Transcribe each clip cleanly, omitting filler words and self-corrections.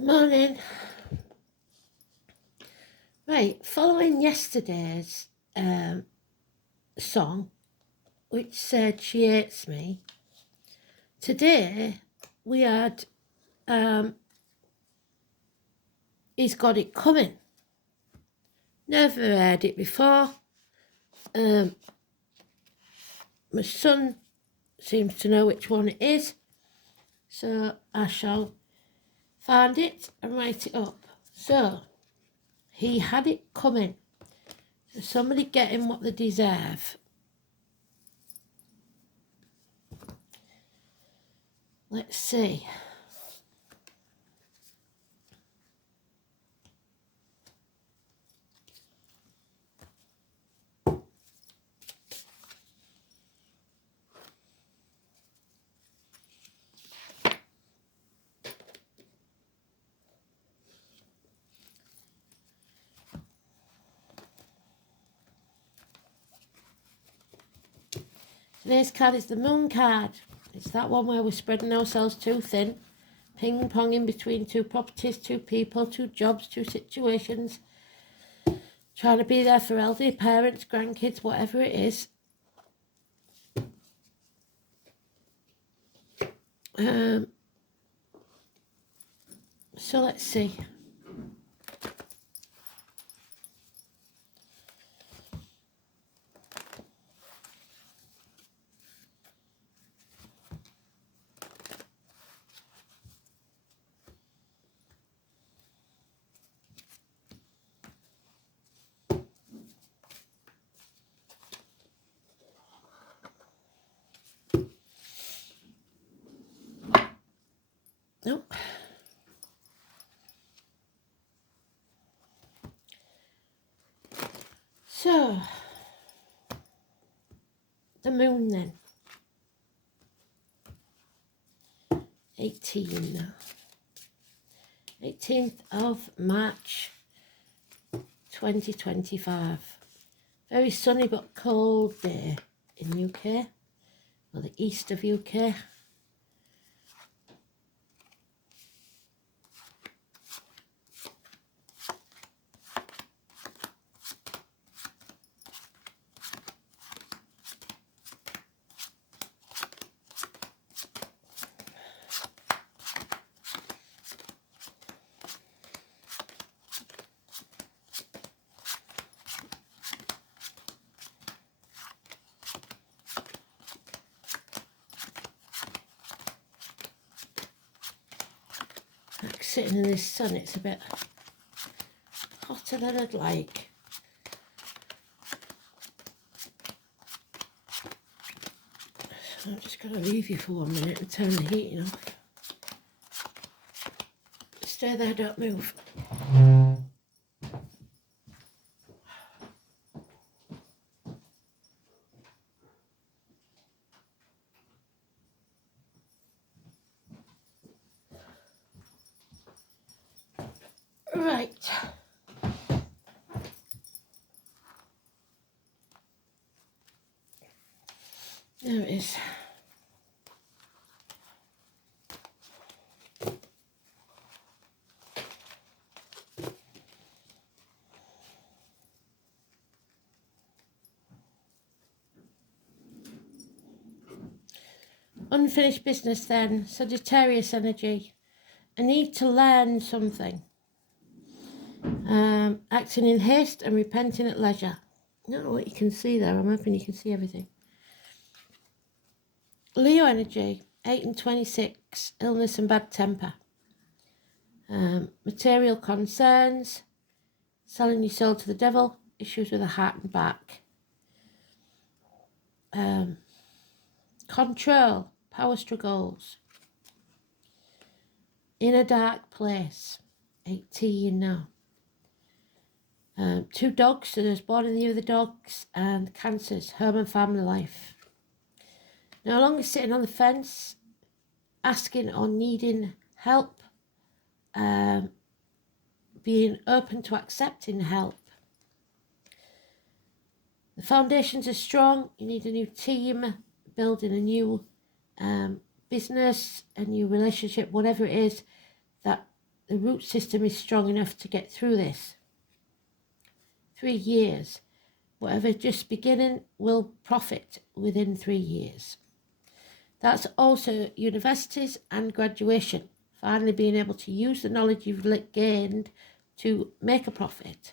Morning. Right, following yesterday's song, which said she hates me, today we had He's Got It Coming. Never heard it before. My son seems to know which one it is, so I shall find it and write it up. So, he had it coming. So somebody getting what they deserve. Let's see. Today's card is the Moon card. It's that one where we're spreading ourselves too thin, ping-ponging between two properties, two people, two jobs, two situations, trying to be there for elderly parents, grandkids, whatever it is. So let's see. Nope. So, the Moon then. 18th of March 2025. Very sunny but cold day in UK, or the east of UK. Like sitting in this sun, it's a bit hotter than I'd like. So I'm just going to leave you for 1 minute and turn the heating off. Stay there, don't move. Right. There it is. Unfinished business then, Sagittarius energy. A need to learn something. Acting in haste and repenting at leisure. I don't know what you can see there. I'm hoping you can see everything. Leo energy, 8 and 26, illness and bad temper. Material concerns, selling your soul to the devil, issues with the heart and back. Control, power struggles. In a dark place, 18 now. 2 dogs, so there's born in the year of the dogs, and cancers, home and family life. No longer sitting on the fence, asking or needing help, being open to accepting help. The foundations are strong. You need a new team, building a new business, a new relationship, whatever it is that the root system is strong enough to get through this. 3 years. Whatever just beginning will profit within 3 years. That's also universities and graduation. Finally being able to use the knowledge you've gained to make a profit.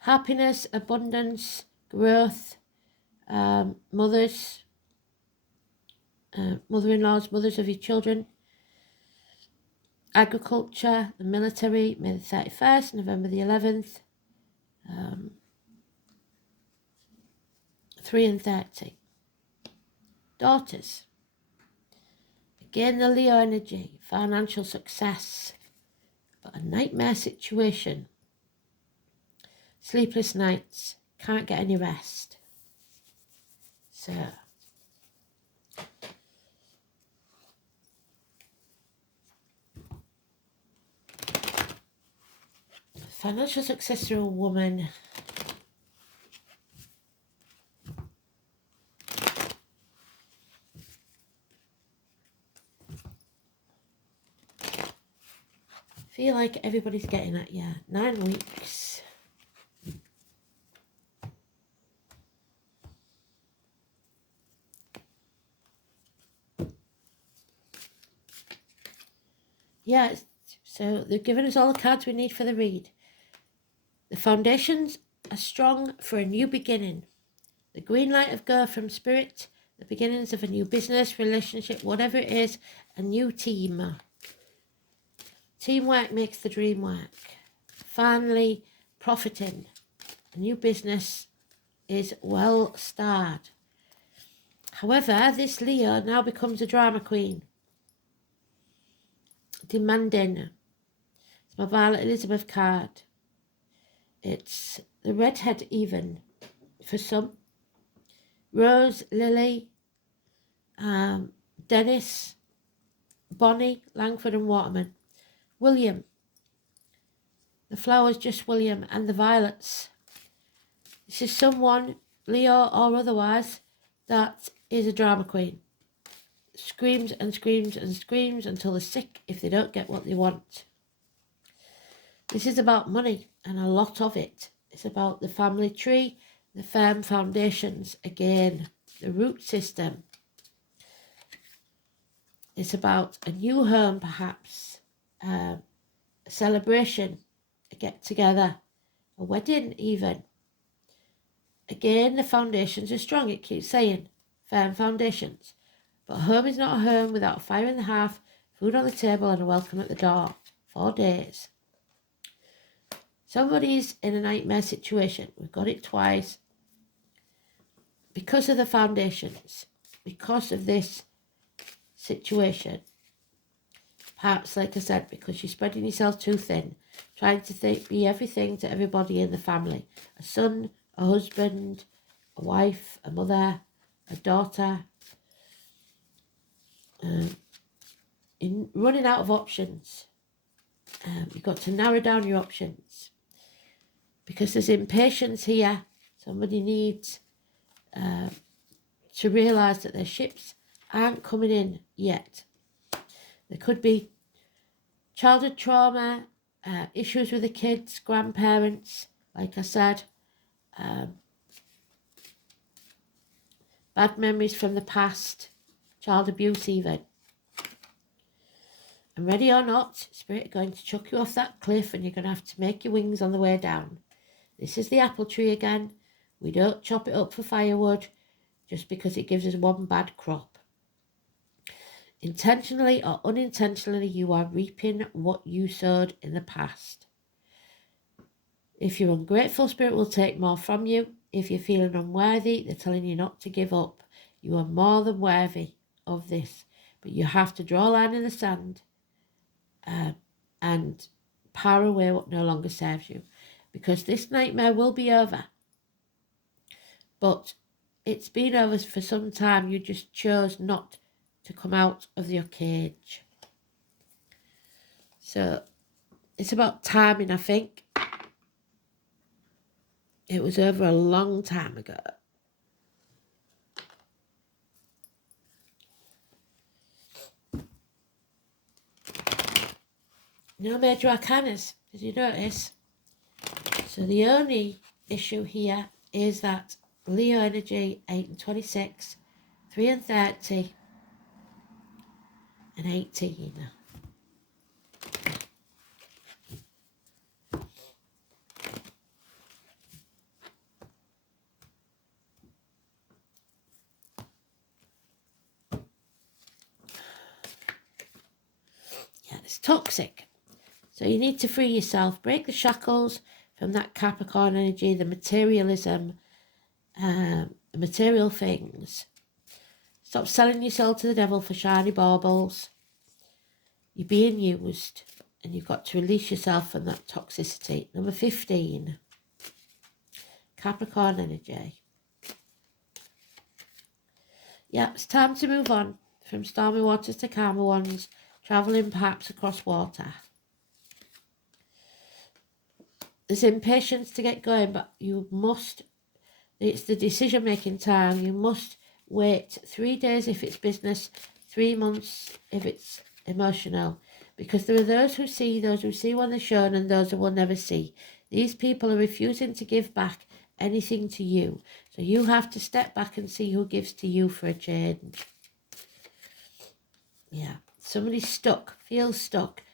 Happiness, abundance, growth, mothers, mother-in-laws, mothers of your children, agriculture, the military, May the 31st, November the 11th, 3 and 30. Daughters. Again, the Leo energy, financial success, but a nightmare situation. Sleepless nights, can't get any rest. So, financial success through a woman. Feel like everybody's getting that, yeah. 9 weeks. Yeah, so they've given us all the cards we need for the read. The foundations are strong for a new beginning. The green light of go from spirit, the beginnings of a new business, relationship, whatever it is, a new team. Teamwork makes the dream work. Finally, profiting. A new business is well starred. However, this Leo now becomes a drama queen. Demanding. It's my Violet Elizabeth card. It's the redhead even, for some. Rose, Lily, Dennis, Bonnie, Langford and Waterman. William. The flowers, just William, and the violets. This is someone, Leo or otherwise, that is a drama queen. Screams and screams and screams until they're sick if they don't get what they want. This is about money, and a lot of it. It's about the family tree, the firm foundations, again, the root system. It's about a new home, perhaps, a celebration, a get-together, a wedding even. Again, the foundations are strong, it keeps saying, firm foundations. But home is not a home without a fire in the hearth, food on the table and a welcome at the door. 4 days. Somebody's in a nightmare situation. We've got it twice. Because of the foundations, because of this situation. Perhaps, like I said, because you're spreading yourself too thin, trying to be everything to everybody in the family. A son, a husband, a wife, a mother, a daughter. In running out of options. You've got to narrow down your options. Because there's impatience here. Somebody needs to realise that their ships aren't coming in yet. There could be childhood trauma, issues with the kids, grandparents, like I said, bad memories from the past, child abuse even. And ready or not, Spirit are going to chuck you off that cliff and you're going to have to make your wings on the way down. This is the apple tree again. We don't chop it up for firewood just because it gives us one bad crop. Intentionally or unintentionally, you are reaping what you sowed in the past. If you're ungrateful, Spirit will take more from you. If you're feeling unworthy, they're telling you not to give up. You are more than worthy of this. But you have to draw a line in the sand and power away what no longer serves you. Because this nightmare will be over. But it's been over for some time. You just chose not to come out of your cage. So it's about timing, I think. It was over a long time ago. No major arcanas, did you notice? So the only issue here is that Leo energy, 8 and 26, 3 and 30, and 18. Yeah, it's toxic. So you need to free yourself, break the shackles from that Capricorn energy, the materialism, the material things. Stop selling your soul to the devil for shiny baubles. You're being used and you've got to release yourself from that toxicity. Number 15, Capricorn energy. Yeah, it's time to move on from stormy waters to calmer ones, travelling perhaps across water. There's impatience to get going, but you must, it's the decision-making time. You must wait 3 days if it's business, 3 months if it's emotional. Because there are those who see when they're shown, and those who will never see. These people are refusing to give back anything to you. So you have to step back and see who gives to you for a change. Yeah, somebody's stuck, feels stuck,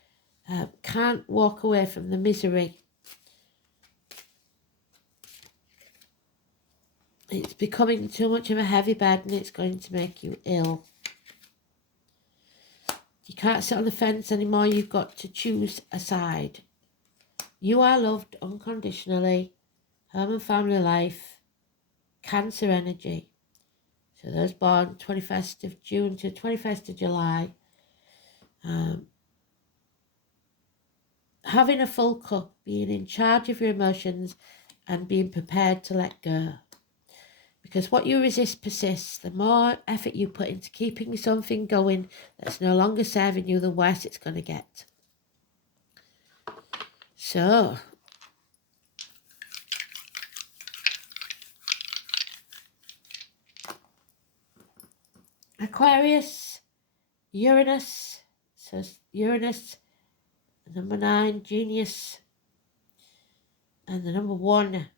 can't walk away from the misery. It's becoming too much of a heavy burden. It's going to make you ill. You can't sit on the fence anymore. You've got to choose a side. You are loved unconditionally. Home and family life. Cancer energy. So those born 21st of June to 21st of July. Having a full cup. Being in charge of your emotions and being prepared to let go. Because what you resist persists. The more effort you put into keeping something going that's no longer serving you, the worse it's going to get. So, Aquarius, Uranus. So Uranus, number 9, Genius, and the number 1.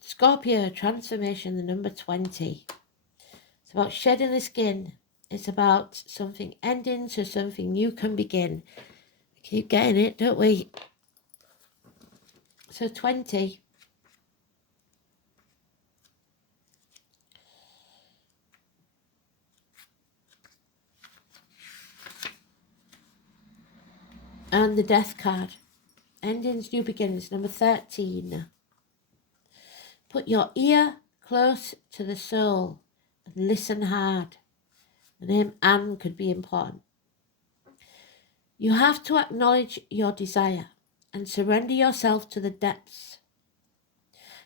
Scorpio, transformation, the number 20. It's about shedding the skin. It's about something ending so something new can begin. We keep getting it, don't we? So 20. And the death card. Endings, new beginnings, number 13. Put your ear close to the soul and listen hard. The name Anne could be important. You have to acknowledge your desire and surrender yourself to the depths.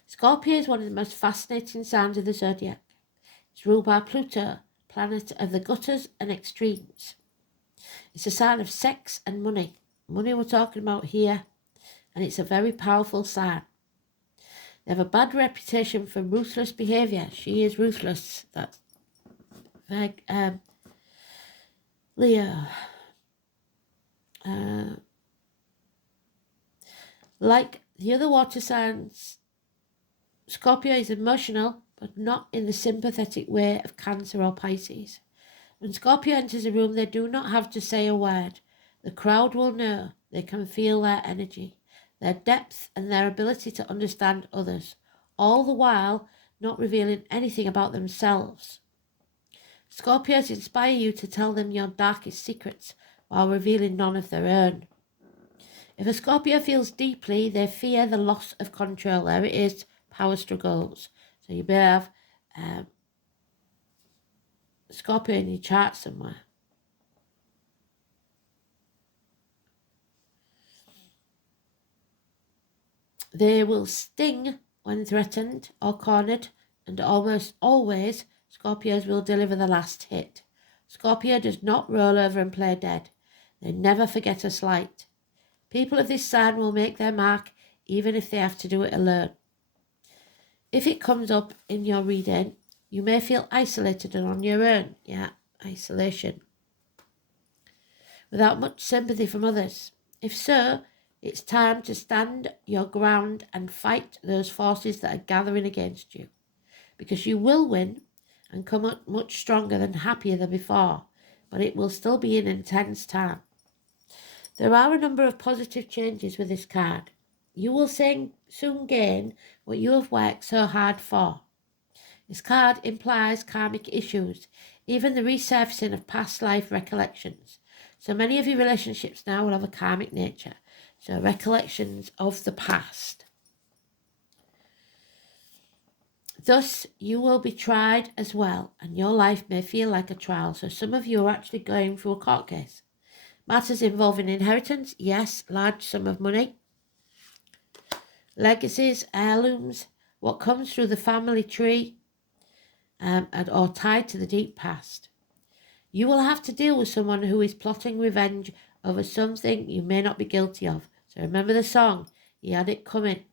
Scorpio is one of the most fascinating signs of the zodiac. It's ruled by Pluto, planet of the gutters and extremes. It's a sign of sex and money. Money we're talking about here, and it's a very powerful sign. They have a bad reputation for ruthless behaviour. She is ruthless. That's Leo. Like the other water signs, Scorpio is emotional, but not in the sympathetic way of Cancer or Pisces. When Scorpio enters a room, they do not have to say a word. The crowd will know. They can feel their energy, their depth, and their ability to understand others, all the while not revealing anything about themselves. Scorpios inspire you to tell them your darkest secrets while revealing none of their own. If a Scorpio feels deeply, they fear the loss of control. There it is, power struggles. So you may have Scorpio in your chart somewhere. They will sting when threatened or cornered, and almost always Scorpios will deliver the last hit. Scorpio does not roll over and play dead. They never forget a slight. People of this sign will make their mark even if they have to do it alone. If it comes up in your reading, you may feel isolated and on your own. Yeah, isolation. Without much sympathy from others. If so, it's time to stand your ground and fight those forces that are gathering against you. Because you will win and come out much stronger and happier than before, but it will still be an intense time. There are a number of positive changes with this card. You will soon gain what you have worked so hard for. This card implies karmic issues, even the resurfacing of past life recollections. So many of your relationships now will have a karmic nature. So recollections of the past. Thus, you will be tried as well, and your life may feel like a trial. So some of you are actually going through a court case. Matters involving inheritance, yes, large sum of money. Legacies, heirlooms, what comes through the family tree, or tied to the deep past. You will have to deal with someone who is plotting revenge over something you may not be guilty of. So remember the song, he had it coming.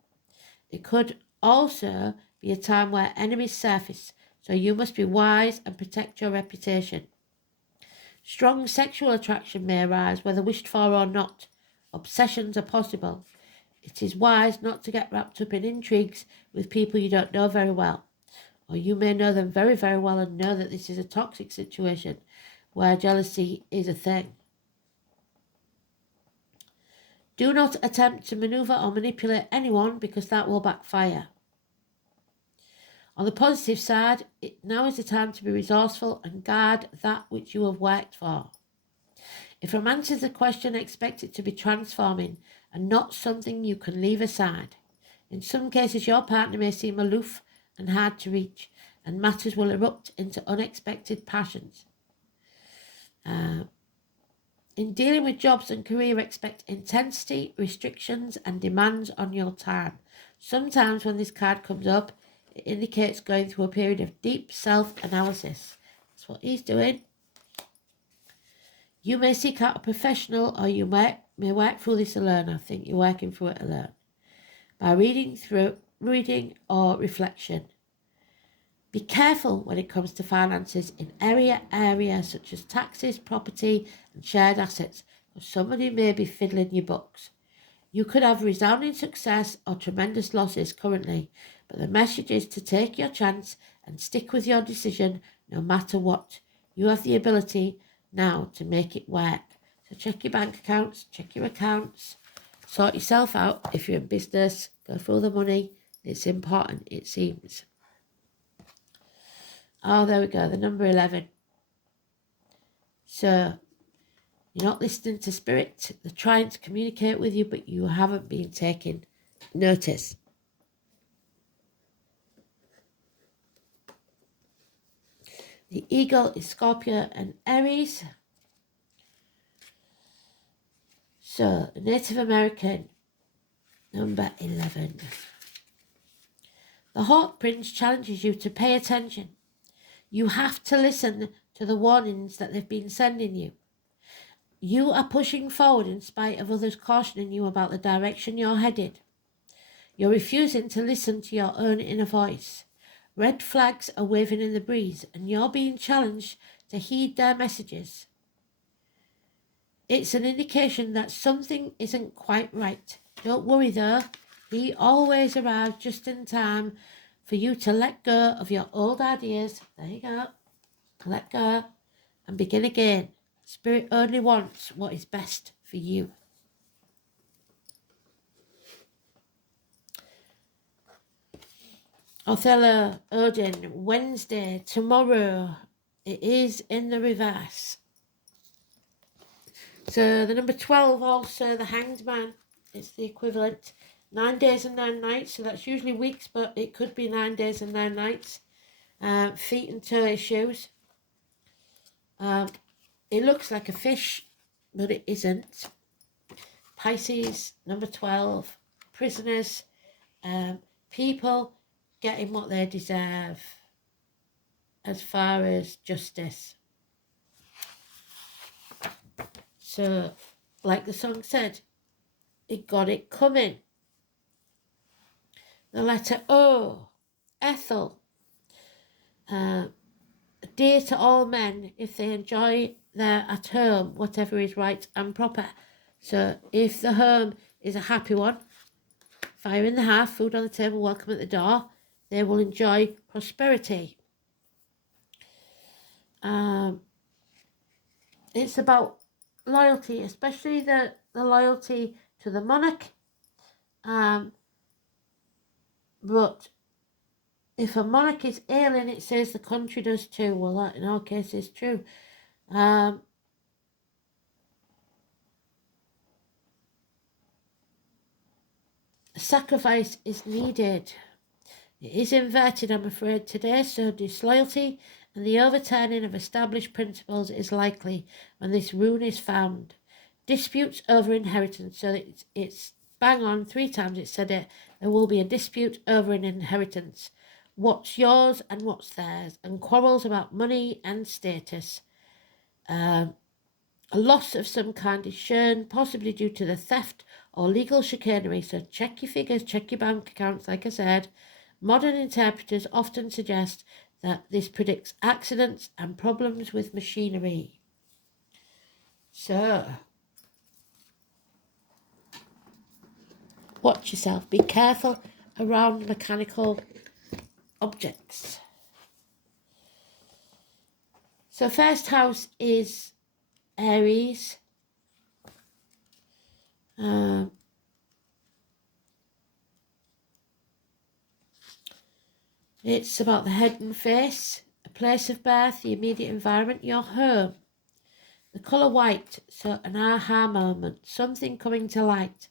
It could also be a time where enemies surface, so you must be wise and protect your reputation. Strong sexual attraction may arise, whether wished for or not. Obsessions are possible. It is wise not to get wrapped up in intrigues with people you don't know very well. Or you may know them very, very well and know that this is a toxic situation where jealousy is a thing. Do not attempt to maneuver or manipulate anyone because that will backfire. On the positive side, now is the time to be resourceful and guard that which you have worked for. If romance is a question, expect it to be transforming and not something you can leave aside. In some cases, your partner may seem aloof and hard to reach, and matters will erupt into unexpected passions. In dealing with jobs and career, expect intensity, restrictions, and demands on your time. Sometimes when this card comes up, it indicates going through a period of deep self-analysis. That's what he's doing. You may seek out a professional, or you may work through this alone. I think you're working through it alone. By reading or reflection. Be careful when it comes to finances in areas such as taxes, property, and shared assets, or somebody may be fiddling your books. You could have resounding success or tremendous losses currently, but the message is to take your chance and stick with your decision no matter what. You have the ability now to make it work. So check your bank accounts, check your accounts, sort yourself out. If you're in business, go through the money. It's important, it seems. Oh, there we go, the number 11. So, you're not listening to spirit. They're trying to communicate with you, but you haven't been taking notice. The eagle is Scorpio and Aries. So, Native American, number 11. The Hawk Prince challenges you to pay attention. You have to listen to the warnings that they've been sending you. You are pushing forward in spite of others cautioning you about the direction you're headed. You're refusing to listen to your own inner voice. Red flags are waving in the breeze, and you're being challenged to heed their messages. It's an indication that something isn't quite right. Don't worry though, he always arrives just in time for you to let go of your old ideas. There you go. Let go and begin again. Spirit only wants what is best for you. Othello, Odin, Wednesday, tomorrow. It is in the reverse. So the number 12 also, the Hanged Man. It's the equivalent. 9 days and 9 nights. So that's usually weeks, but it could be 9 days and 9 nights. Feet and toe issues. It looks like a fish, but it isn't. Pisces, number 12. Prisoners. People getting what they deserve as far as justice. So, like the song said, it got it coming. The letter O. Ethel, dear to all men if they enjoy their at home, whatever is right and proper. So if the home is a happy one, fire in the hearth, food on the table, welcome at the door, they will enjoy prosperity. It's about loyalty, especially the loyalty to the monarch. But if a monarch is ailing, it says the country does too. Well, that in our case is true. Sacrifice is needed. It is inverted, I'm afraid, today, so disloyalty and the overturning of established principles is likely when this rune is found. Disputes over inheritance, so it's bang on 3 times it said it. There will be a dispute over an inheritance. What's yours and what's theirs, and quarrels about money and status. A loss of some kind is shown, possibly due to the theft or legal chicanery, so check your figures, check your bank accounts, like I said. Modern interpreters often suggest that this predicts accidents and problems with machinery. So, watch yourself. Be careful around mechanical objects. So, first house is Aries. It's about the head and face, a place of birth, the immediate environment, your home. The colour white, so an aha moment, something coming to light.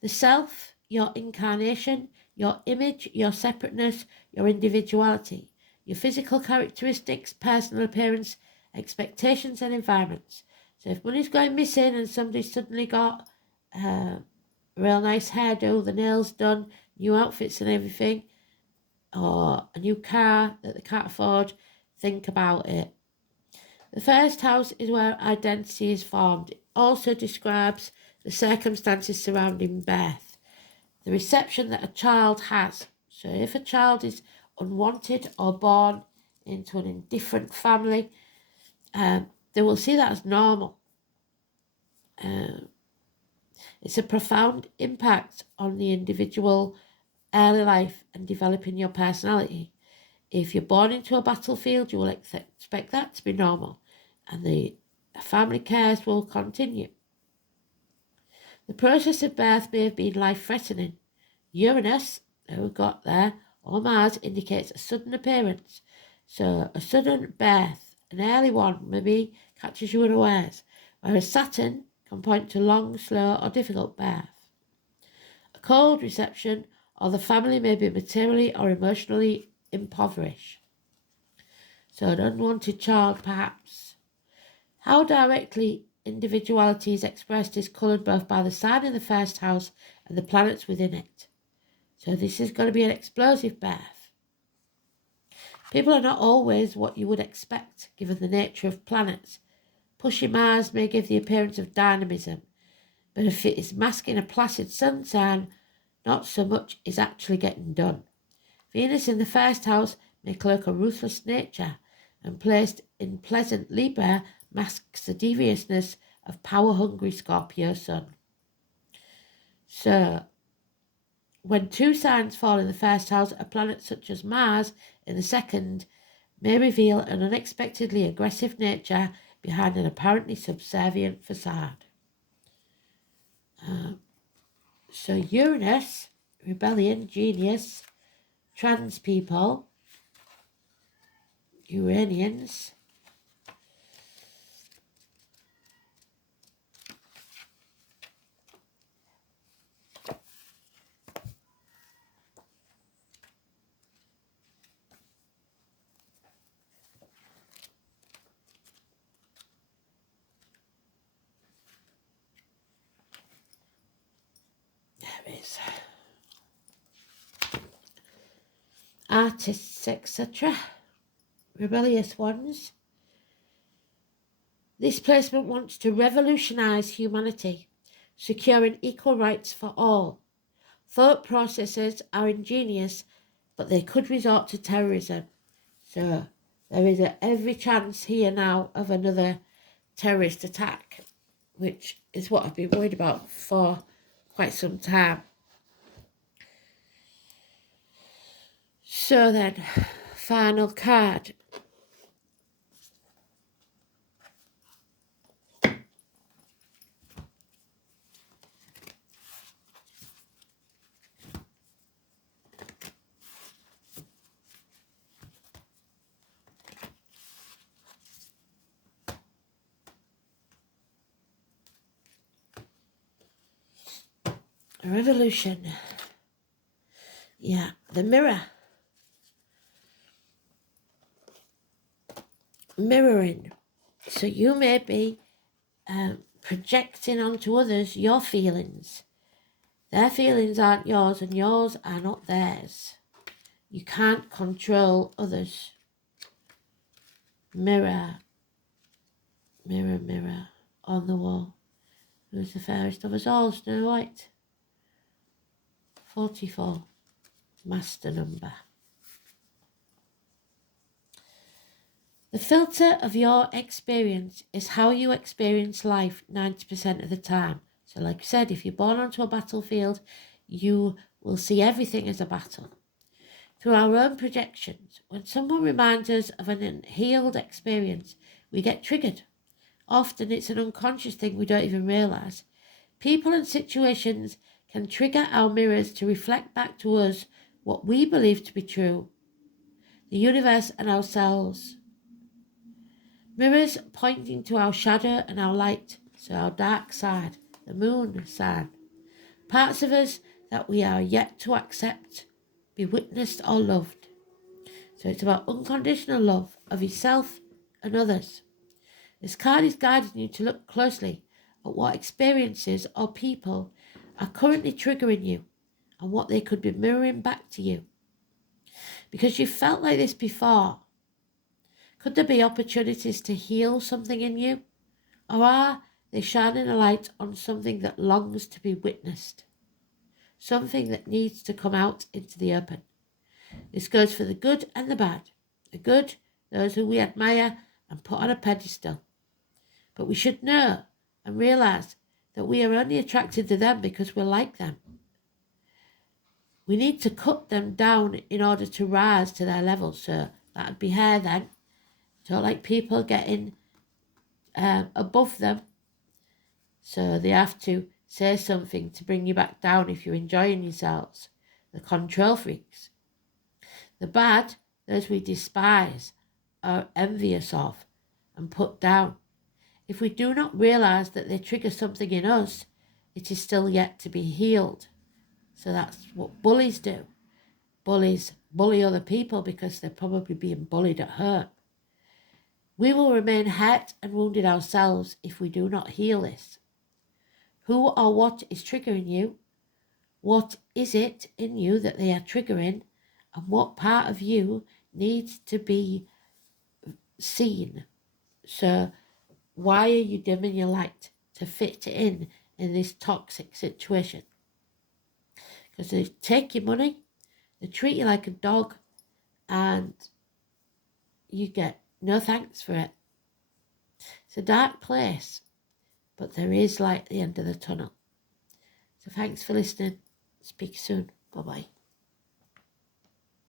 The self, your incarnation, your image, your separateness, your individuality, your physical characteristics, personal appearance, expectations and environments. So if money's going missing and somebody's suddenly got a real nice hairdo, the nails done, new outfits and everything, or a new car that they can't afford, think about it. The first house is where identity is formed. It also describes the circumstances surrounding birth, the reception that a child has. So if a child is unwanted or born into an indifferent family, they will see that as normal. It's a profound impact on the individual early life and developing your personality. If you're born into a battlefield, you will expect that to be normal, and the family cares will continue. The process of birth may have been life-threatening. Uranus, that we got there, or Mars, indicates a sudden appearance. So a sudden birth, an early one, maybe catches you unawares, whereas Saturn can point to long, slow, or difficult birth. A cold reception, or the family may be materially or emotionally impoverished. So an unwanted child, perhaps. How directly individuality is expressed is coloured both by the sign in the first house and the planets within it. So this is going to be an explosive birth. People are not always what you would expect, given the nature of planets. Pushy Mars may give the appearance of dynamism, but if it is masking a placid sun sign, not so much is actually getting done. Venus in the first house may cloak a ruthless nature, and placed in pleasant Libra masks the deviousness of power-hungry Scorpio sun. So, when 2 signs fall in the first house, a planet such as Mars in the second may reveal an unexpectedly aggressive nature behind an apparently subservient facade. So Uranus, rebellion, genius, trans people, Uranians, artists, etc., rebellious ones. This placement wants to revolutionise humanity, securing equal rights for all. Thought processes are ingenious, but they could resort to terrorism. So there is every chance here now of another terrorist attack, which is what I've been worried about for quite some time. So then, final card. A revolution. Yeah, the mirror. Mirroring. So you may be projecting onto others your feelings. Their feelings aren't yours and yours are not theirs. You can't control others. Mirror. Mirror, mirror on the wall. Who's the fairest of us all? Snow White. 44. Master number. The filter of your experience is how you experience life 90% of the time. So like I said, if you're born onto a battlefield, you will see everything as a battle. Through our own projections, when someone reminds us of an unhealed experience, we get triggered. Often it's an unconscious thing we don't even realise. People and situations can trigger our mirrors to reflect back to us what we believe to be true, the universe and ourselves. Mirrors pointing to our shadow and our light, so our dark side, the moon side. Parts of us that we are yet to accept, be witnessed or loved. So it's about unconditional love of yourself and others. This card is guiding you to look closely at what experiences or people are currently triggering you and what they could be mirroring back to you. Because you've felt like this before, could there be opportunities to heal something in you? Or are they shining a light on something that longs to be witnessed? Something that needs to come out into the open. This goes for the good and the bad. The good, those who we admire and put on a pedestal. But we should know and realise that we are only attracted to them because we're like them. We need to cut them down in order to rise to their level. So that'd be hair then. Don't like people getting above them. So they have to say something to bring you back down if you're enjoying yourselves. The control freaks. The bad, those we despise, are envious of and put down. If we do not realise that they trigger something in us, it is still yet to be healed. So that's what bullies do. Bullies bully other people because they're probably being bullied at home. We will remain hurt and wounded ourselves if we do not heal this. Who or what is triggering you? What is it in you that they are triggering? And what part of you needs to be seen? So why are you dimming your light to fit in this toxic situation? Because they take your money, they treat you like a dog, and you get no thanks for it. It's a dark place, but there is light at the end of the tunnel. So thanks for listening. Speak soon. Bye-bye.